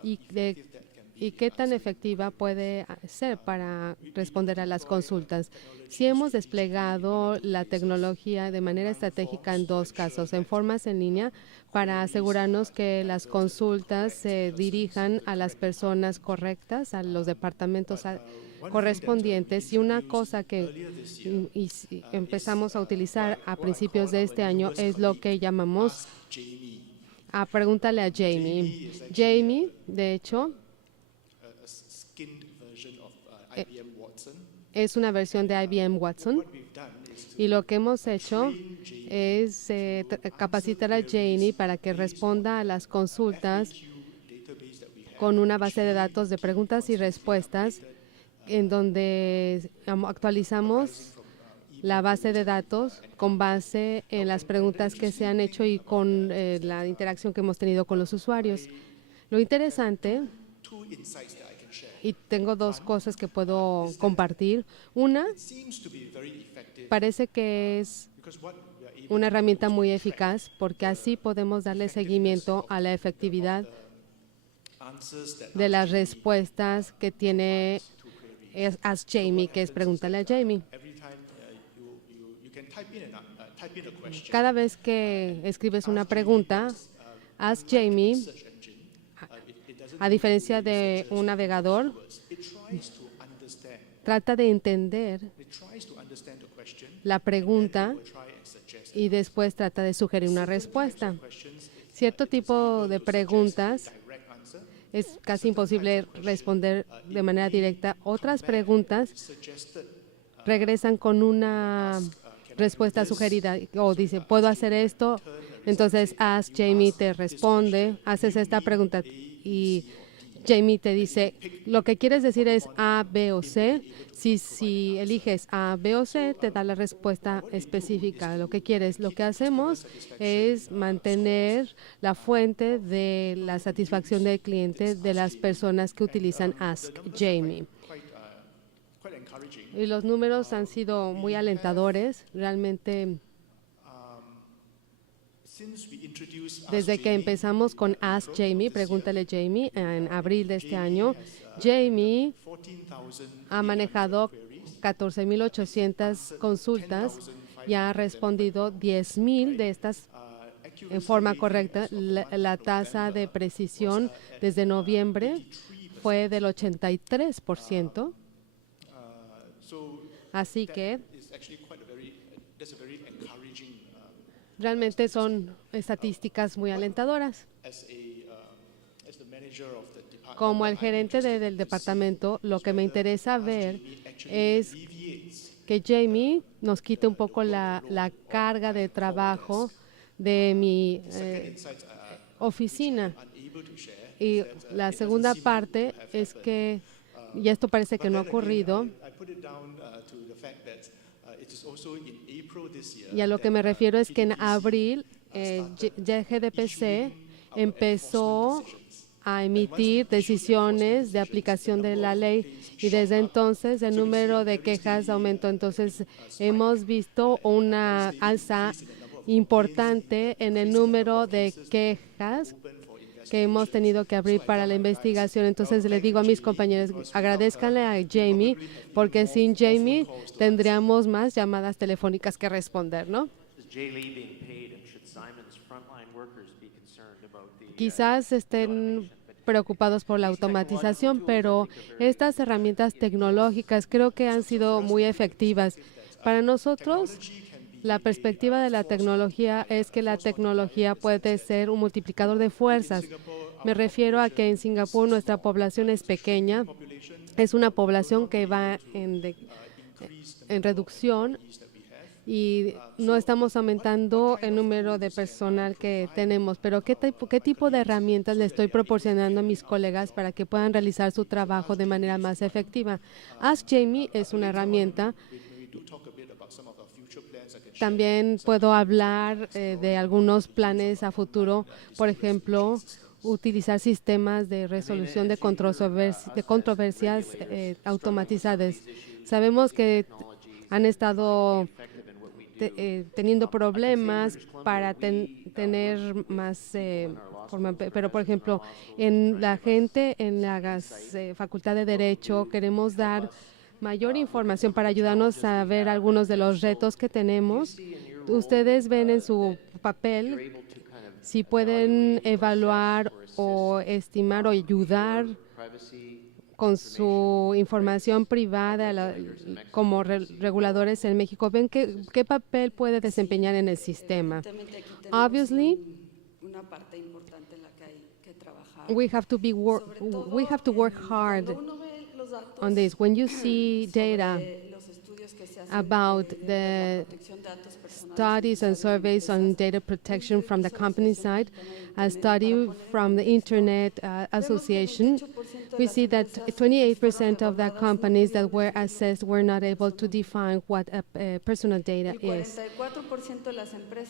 y qué tan efectiva puede ser para responder a las consultas. Sí hemos desplegado la tecnología de manera estratégica en 2 casos, en formas en línea, para asegurarnos que las consultas se dirijan a las personas correctas, a los departamentos correspondientes. Y una cosa que empezamos a utilizar a principios de este año es lo que llamamos pregúntale a Jamie. Jamie, de hecho, es una versión de IBM Watson, y lo que hemos hecho es capacitar a Jamie para que responda a las consultas con una base de datos de preguntas y respuestas, en donde actualizamos la base de datos con base en las preguntas que se han hecho y con la interacción que hemos tenido con los usuarios. Lo interesante, y tengo 2 cosas que puedo compartir. Una, parece que es una herramienta muy eficaz porque así podemos darle seguimiento a la efectividad de las respuestas que tiene Ask Jamie, que es pregúntale a Jamie. Cada vez que escribes una pregunta, Ask Jamie, a diferencia de un navegador, trata de entender la pregunta y después trata de sugerir una respuesta. Cierto tipo de preguntas es casi imposible responder de manera directa. Otras preguntas regresan con una respuesta sugerida o dice, ¿puedo hacer esto? Entonces, Ask Jamie te responde, haces esta pregunta y Jamie te dice, lo que quieres decir es A, B o C. Si eliges A, B o C, te da la respuesta específica, lo que quieres. Lo que hacemos es mantener la fuente de la satisfacción del cliente de las personas que utilizan Ask Jamie. Y los números han sido muy alentadores, realmente. Desde que empezamos con Ask Jamie, pregúntale Jamie, en abril de este año, Jamie ha manejado 14,800 consultas y ha respondido 10,000 de estas en forma correcta. La tasa de precisión desde noviembre fue del 83%. Así que realmente son estadísticas muy alentadoras. Como el gerente del departamento, lo que me interesa ver es que Jamie nos quite un poco la carga de trabajo de mi oficina. Y la segunda parte es que, y esto parece que no ha ocurrido, y a lo que me refiero es que en abril GDPC empezó a emitir decisiones de aplicación de la ley y desde entonces el número de quejas aumentó. Entonces hemos visto una alza importante en el número de quejas que hemos tenido que abrir para la investigación. Entonces le digo a mis compañeros, agradezcanle a Jamie, porque sin Jamie tendríamos más llamadas telefónicas que responder, ¿no? Quizás estén preocupados por la automatización, pero estas herramientas tecnológicas creo que han sido muy efectivas. Para nosotros, la perspectiva de la tecnología es que la tecnología puede ser un multiplicador de fuerzas. Me refiero a que en Singapur nuestra población es pequeña, es una población que va en reducción y no estamos aumentando el número de personal que tenemos. Pero ¿qué tipo de herramientas le estoy proporcionando a mis colegas para que puedan realizar su trabajo de manera más efectiva? Ask Jamie es una herramienta. También puedo hablar de algunos planes a futuro, por ejemplo, utilizar sistemas de resolución de controversias automatizadas. Sabemos que han estado teniendo problemas para tener más pero, por ejemplo, en la Facultad de Derecho queremos dar mayor información para ayudarnos a ver algunos de los retos que tenemos. Ustedes ven en su papel si pueden evaluar o estimar o ayudar con su información privada como reguladores en México. ¿Ven qué papel puede desempeñar en el sistema? Obviously, we have to work hard on this. When you see data about the studies and surveys on data protection from the company side, a study from the Internet Association, we see that 28% of the companies that were assessed were not able to define what a personal data is.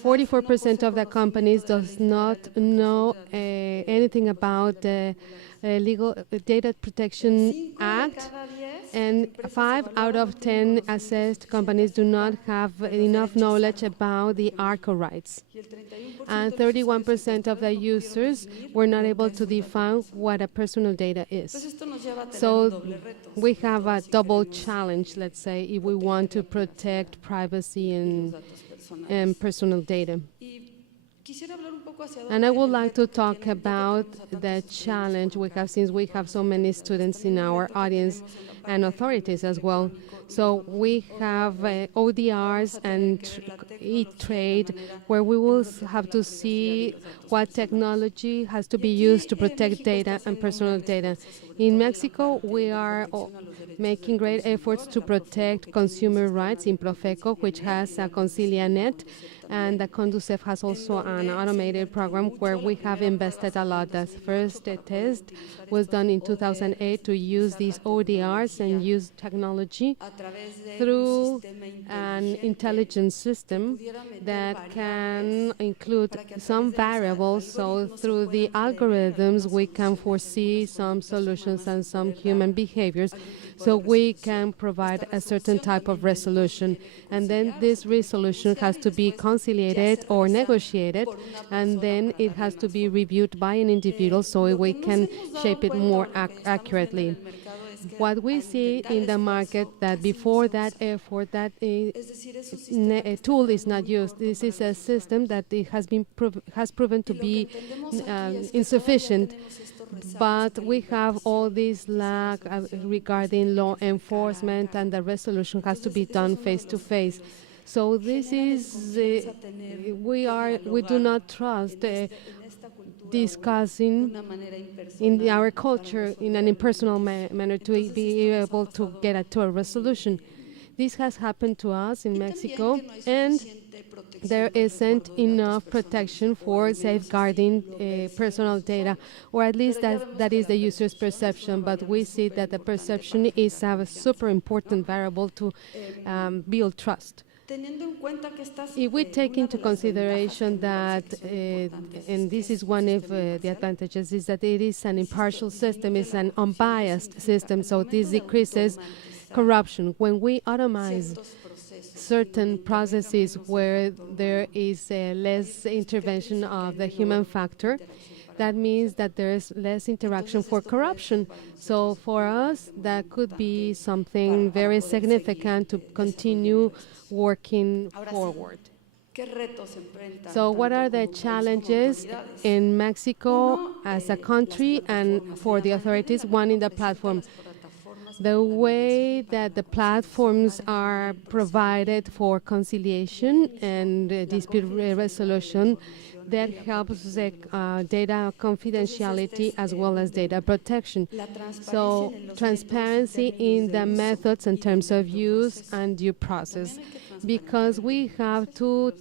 44% of the companies does not know anything about the Legal Data Protection Act, and 5 out of 10 assessed companies do not have enough knowledge about the ARCO rights. And 31% of the users were not able to define what a personal data is. So we have a double challenge, let's say, if we want to protect privacy and personal data. And I would like to talk about the challenge we have, since we have so many students in our audience and authorities as well. So we have ODRs and e-trade, where we will have to see what technology has to be used to protect data and personal data. In Mexico, we are making great efforts to protect consumer rights in Profeco, which has a ConciliaNet, and the Conducef has also an automated program where we have invested a lot. The first test was done in 2008 to use these ODRs and use technology through an intelligence system that can include some variables. So through the algorithms, we can foresee some solutions and some human behaviors, so we can provide a certain type of resolution. And then this resolution has to be conciliated or negotiated, and then it has to be reviewed by an individual so we can shape it more accurately. What we see in the market, that before that effort, that a tool is not used. This is a system that it has proven to be insufficient. But we have all this lack regarding law enforcement, and the resolution has to be done face to face. So this is we do not trust discussing in our culture in an impersonal manner to be able to get to a resolution. This has happened to us in Mexico, and there isn't enough protection for safeguarding personal data, or at least that is the user's perception. But we see that the perception is a super important variable to build trust. If we take into consideration that, and this is one of the advantages, is that it is an impartial system, it's an unbiased system, so this decreases corruption. When we automize certain processes where there is less intervention of the human factor, that means that there is less interaction for corruption. So for us, that could be something very significant to continue working forward. So what are the challenges in Mexico as a country and for the authorities? One, in the platform. The way that the platforms are provided for conciliation and dispute resolution, that helps the data confidentiality as well as data protection. So transparency in the methods and terms of use and due process, because we have to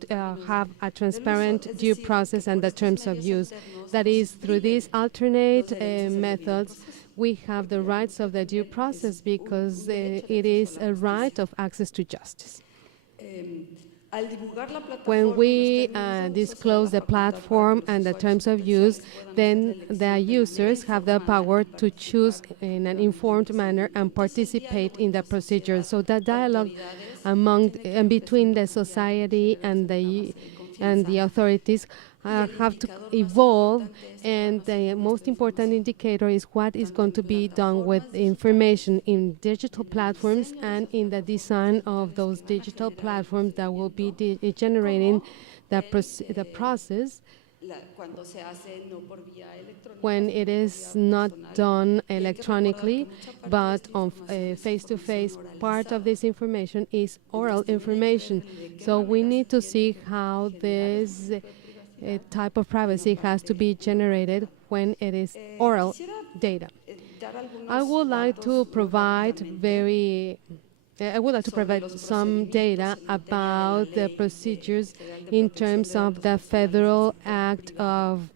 have a transparent due process and the terms of use. That is, through these alternate methods, we have the rights of the due process, because it is a right of access to justice. When we disclose the platform and the terms of use, then the users have the power to choose in an informed manner and participate in the procedure. So the dialogue among and between the society and the authorities have to evolve, and the most important indicator is what is going to be done with information in digital platforms and in the design of those digital platforms that will be generating the process when it is not done electronically, but on face-to-face. Part of this information is oral information. So we need to see how this type of privacy has to be generated when it is oral data. I would like to provide some data about the procedures in terms of the Federal Act of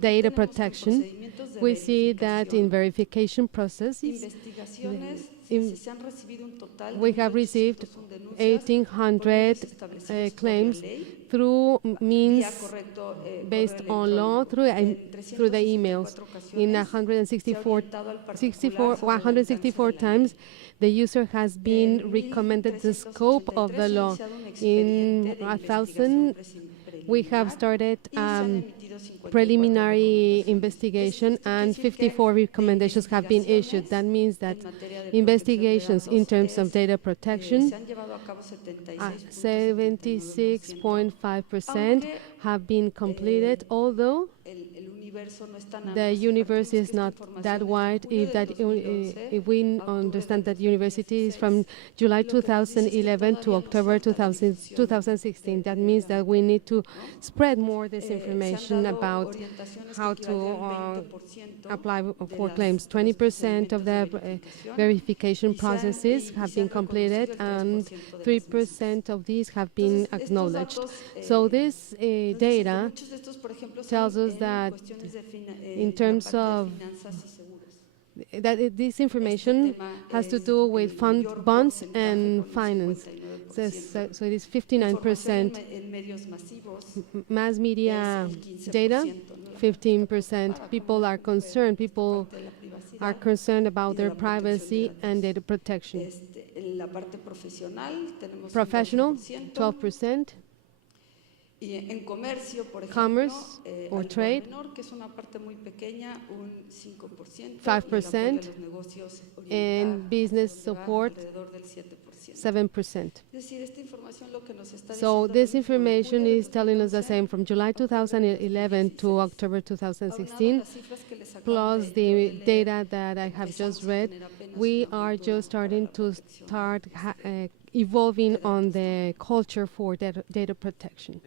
Data Protection. we see that in verification processes, investigaciones, in- se han recibido un total de we have received 1,800 claims through means based on law, through the emails. In 164 times, the user has been recommended the scope of the law. In 1,000, we have started preliminary investigation and 54 recommendations have been issued. That means that investigations in terms of data protection, 76.5% have been completed, although the universe is not that wide. If we understand that university is from July 2011 to October 2016, that means that we need to spread more this information about how to apply for claims. 20% of the verification processes have been completed and 3% of these have been acknowledged. So this data tells us that in terms of this information has to do with bonds and finance. So it is 59%. Mass media data, 15%. People are concerned about their privacy and data protection. Professional, 12%. Commerce or trade, 5%, and business support, 7%. So this information is telling us the same from July 2011 to October 2016, plus the data that I have just read. We are just starting to evolving on the culture for data protection.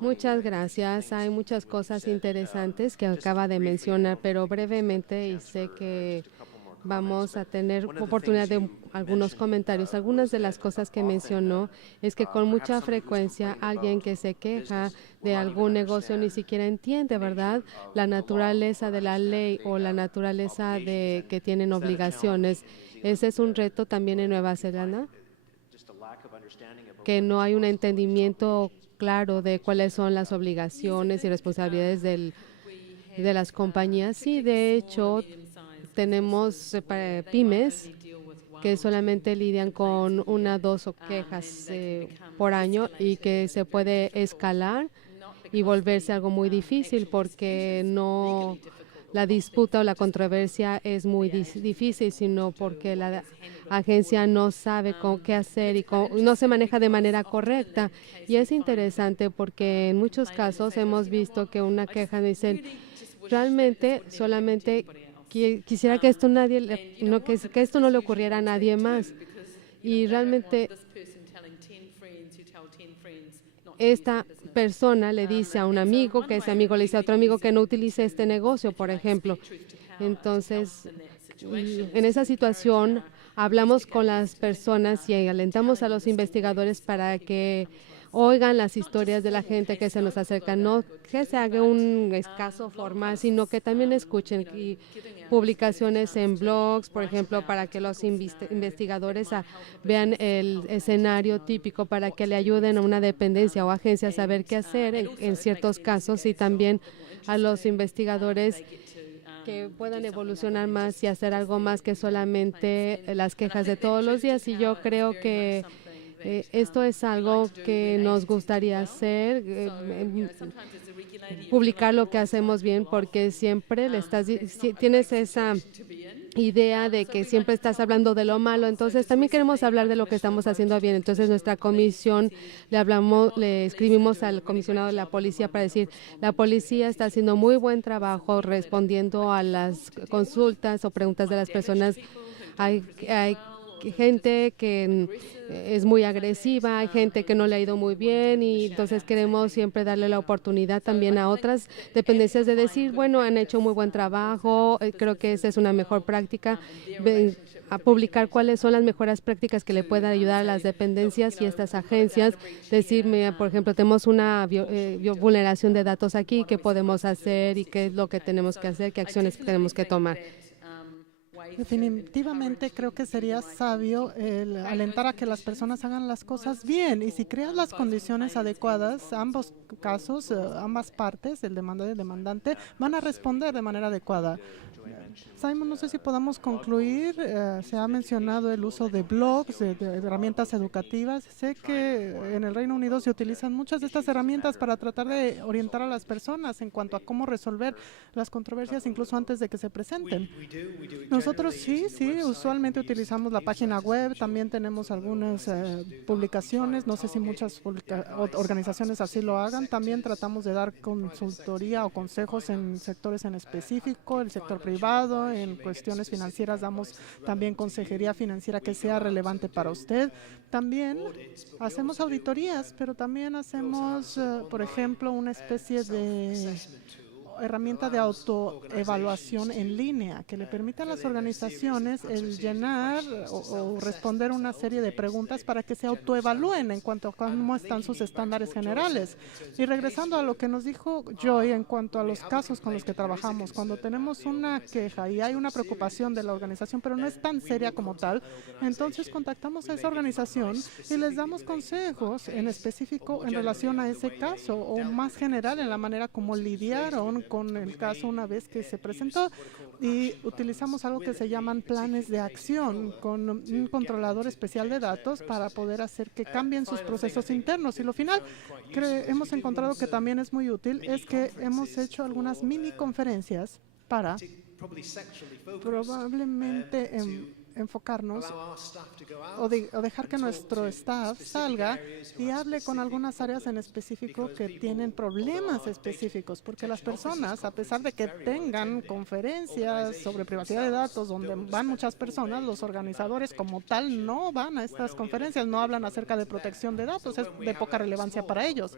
Muchas gracias. Hay muchas cosas interesantes que acaba de mencionar, pero brevemente, y sé que vamos a tener oportunidad de algunos comentarios. Algunas de las cosas que mencionó es que con mucha frecuencia alguien que se queja de algún negocio ni siquiera entiende, ¿verdad?, la naturaleza de la ley o la naturaleza de que tienen obligaciones. Ese es un reto también en Nueva Zelanda, que no hay un entendimiento claro de cuáles son las obligaciones y responsabilidades de las compañías. Sí, de hecho, tenemos pymes que solamente lidian con 1 o 2 quejas por año y que se puede escalar y volverse algo muy difícil porque no la disputa o la controversia es muy difícil, sino porque la agencia no sabe qué hacer y no se maneja de manera correcta. Y es interesante porque en muchos casos hemos visto que una queja dice, realmente solamente quisiera que esto que esto no le ocurriera a nadie más. Y realmente esta persona le dice a un amigo, que ese amigo le dice a otro amigo que no utilice este negocio, por ejemplo. Entonces, en esa situación, hablamos con las personas y alentamos a los investigadores para que oigan las historias de la gente que se nos acerca, no que se haga un escaso formal, sino que también escuchen publicaciones en blogs, por ejemplo, para que los investigadores vean el escenario típico, para que le ayuden a una dependencia o agencia a saber qué hacer en ciertos casos, y también a los investigadores que puedan evolucionar más y hacer algo más que solamente las quejas de todos los días. Y yo creo que esto es algo que nos gustaría hacer, publicar lo que hacemos bien, porque siempre tienes esa idea de que siempre estás hablando de lo malo, entonces también queremos hablar de lo que estamos haciendo bien. Entonces nuestra comisión le escribimos al comisionado de la policía para decir, la policía está haciendo muy buen trabajo respondiendo a las consultas o preguntas de las personas. Hay gente que es muy agresiva, hay gente que no le ha ido muy bien y entonces queremos siempre darle la oportunidad también a otras dependencias de decir, bueno, han hecho muy buen trabajo, creo que esa es una mejor práctica, a publicar cuáles son las mejores prácticas que le puedan ayudar a las dependencias y estas agencias, decirme, por ejemplo, tenemos una vulneración de datos aquí, qué podemos hacer y qué es lo que tenemos que hacer, qué acciones tenemos que tomar. Definitivamente creo que sería sabio el alentar a que las personas hagan las cosas bien, y si creas las condiciones adecuadas, ambos casos, ambas partes, el demandante y el demandante, van a responder de manera adecuada. Simon, no sé si podamos concluir. Se ha mencionado el uso de blogs, de herramientas educativas. Sé que en el Reino Unido se utilizan muchas de estas herramientas para tratar de orientar a las personas en cuanto a cómo resolver las controversias incluso antes de que se presenten. Nosotros sí, usualmente utilizamos la página web, también tenemos algunas publicaciones, no sé si muchas organizaciones así lo hagan. También tratamos de dar consultoría o consejos en sectores en específico, el sector privado, en cuestiones financieras damos también consejería financiera que sea relevante para usted. También hacemos auditorías, pero también hacemos, por ejemplo, una especie de herramienta de autoevaluación en línea que le permite a las organizaciones el llenar o responder una serie de preguntas para que se autoevalúen en cuanto a cómo están sus estándares generales. Y regresando a lo que nos dijo Joy en cuanto a los casos con los que trabajamos, cuando tenemos una queja y hay una preocupación de la organización, pero no es tan seria como tal, entonces contactamos a esa organización y les damos consejos en específico en relación a ese caso, o más general en la manera como lidiaron con el caso una vez que se presentó, y utilizamos algo que se llaman planes de acción con un controlador especial de datos para poder hacer que cambien sus procesos internos. Y lo final que hemos encontrado que también es muy útil es que hemos hecho algunas mini conferencias para probablemente enfocarnos o dejar que nuestro staff salga y hable con algunas áreas en específico que tienen problemas específicos, porque las personas, a pesar de que tengan conferencias sobre privacidad de datos donde van muchas personas, los organizadores como tal no van a estas conferencias, no hablan acerca de protección de datos, es de poca relevancia para ellos.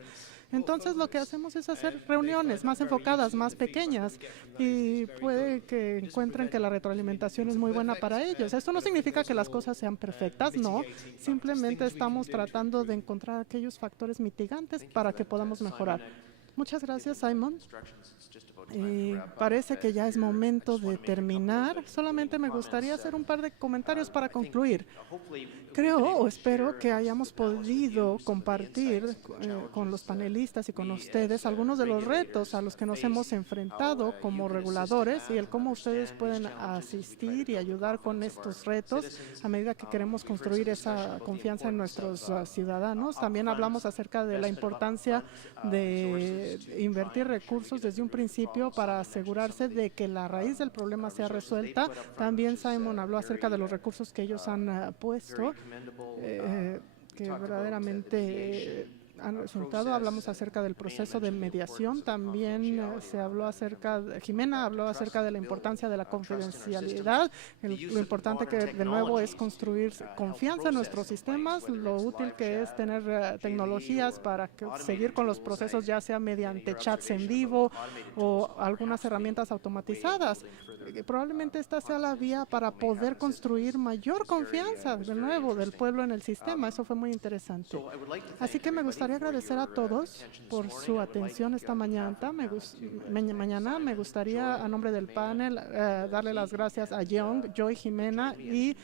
Entonces lo que hacemos es hacer reuniones más enfocadas, más pequeñas, y puede que encuentren que la retroalimentación es muy buena para ellos. Esto no significa que las cosas sean perfectas, no. Simplemente estamos tratando de encontrar aquellos factores mitigantes para que podamos mejorar. Muchas gracias, Simon. Parece que ya es momento de terminar. Solamente me gustaría hacer un par de comentarios para concluir. Creo o espero que hayamos podido compartir con los panelistas y con ustedes algunos de los retos a los que nos hemos enfrentado como reguladores y el cómo ustedes pueden asistir y ayudar con estos retos a medida que queremos construir esa confianza en nuestros ciudadanos. También hablamos acerca de la importancia de invertir recursos desde un principio para asegurarse de que la raíz del problema sea resuelta. También Simon habló acerca de los recursos que ellos han puesto, que verdaderamente han resultado. Hablamos acerca del proceso de mediación. También se habló acerca, Jimena habló acerca de la importancia de la confidencialidad, lo importante que de nuevo es construir confianza en nuestros sistemas, lo útil que es tener tecnologías para seguir con los procesos, ya sea mediante chats en vivo o algunas herramientas automatizadas. Probablemente esta sea la vía para poder construir mayor confianza de nuevo del pueblo en el sistema. Eso fue muy interesante. Así que me gustaría agradecer a todos por su atención esta mañana. Me gustaría, a nombre del panel, darle las gracias a Young, Joy, Jimena y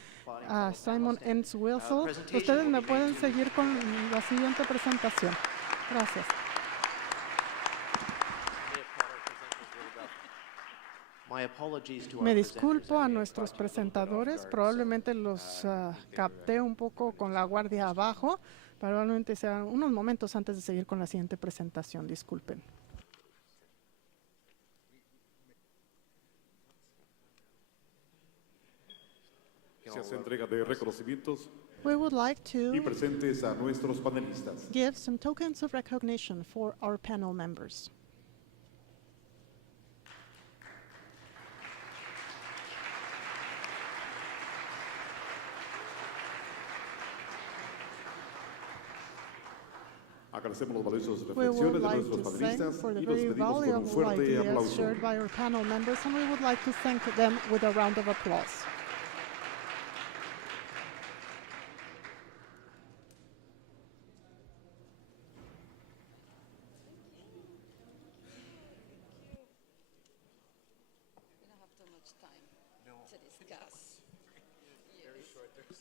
a Simon Entwistle. Ustedes me pueden seguir con la siguiente presentación. Gracias. Me disculpo a nuestros presentadores, probablemente los capté un poco con la guardia abajo, probablemente sean unos momentos antes de seguir con la siguiente presentación, disculpen. Se hace entrega de reconocimientos We would like y to presentes a nuestros panelistas. give some tokens of recognition for our panel members. Agradecemos las valiosas We would reflexiones de like nuestros to thank panelistas for the y los very pedimos con un valuable fuerte ideas aplauso. shared by our panel members, and we would like to thank them with a round of applause. We don't have too much time to discuss.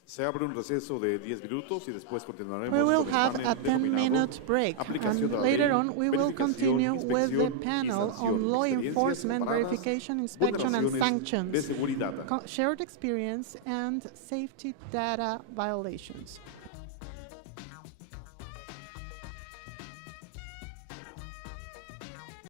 Se abre un receso de 10 minutos y después continuaremos We will con el have panel a denominado 10-minute break, Aplicación de and la later ley, on we will verificación, continue with the inspección y panel sanción, on law experiencias enforcement, comparadas, verification, inspection, and vulneraciones de sanctions, seguridad. shared experience, and safety data violations.